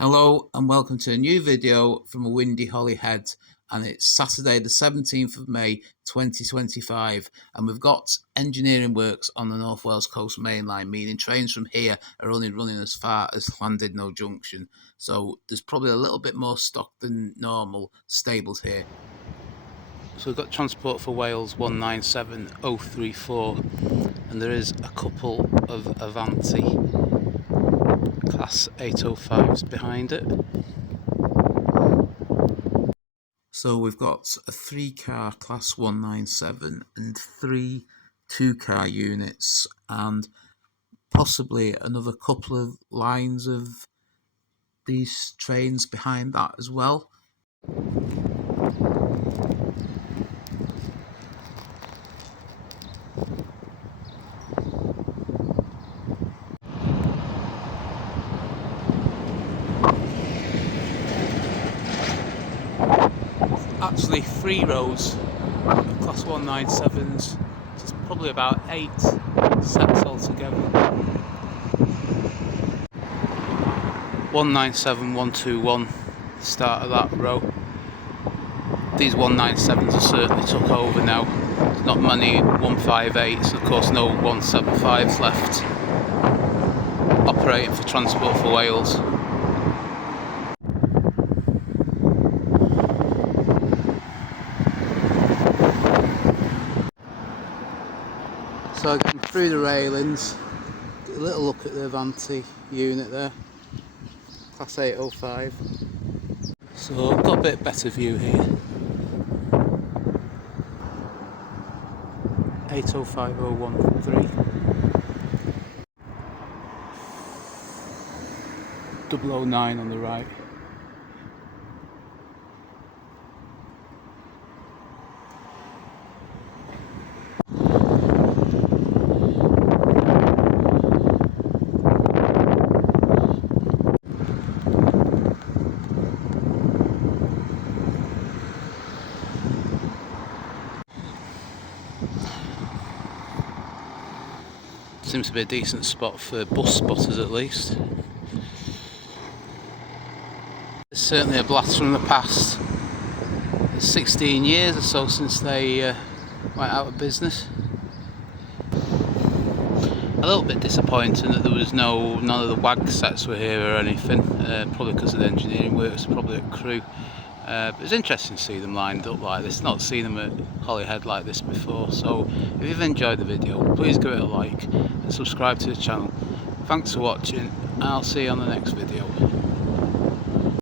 Hello and welcome to a new video from a windy Holyhead, and it's Saturday the 17th of May 2025, and we've got engineering works on the North Wales Coast Mainline, meaning trains from here are only running as far as Llandudno Junction, so there's probably a little bit more stock than normal stables here. So we've got transport for Wales 197034, and there is a couple of Avanti Class 805s behind it. So we've got a 3-car Class 197 and 3 2-car units, and possibly another couple of lines of these trains behind that as well. Actually 3 rows of Class 197s, just probably about 8 sets altogether. 197121, the start of that row. These 197s are certainly took over now. There's not many 158s, of course no 175s left operating for Transport for Wales. So getting through the railings, get a little look at the Avanti unit there, Class 805. So I've got a bit better view here. 805013. 009 on the right. Seems to be a decent spot for bus spotters at least. It's certainly a blast from the past. It's 16 years or so since they went out of business. A little bit disappointing that there was none of the WAG sets were here or anything, probably because of the engineering works, probably at crew. But it was interesting to see them lined up like this. Not seen them at Holyhead like this before. So if you've enjoyed the video, please give it a like and subscribe to the channel. Thanks for watching, and I'll see you on the next video.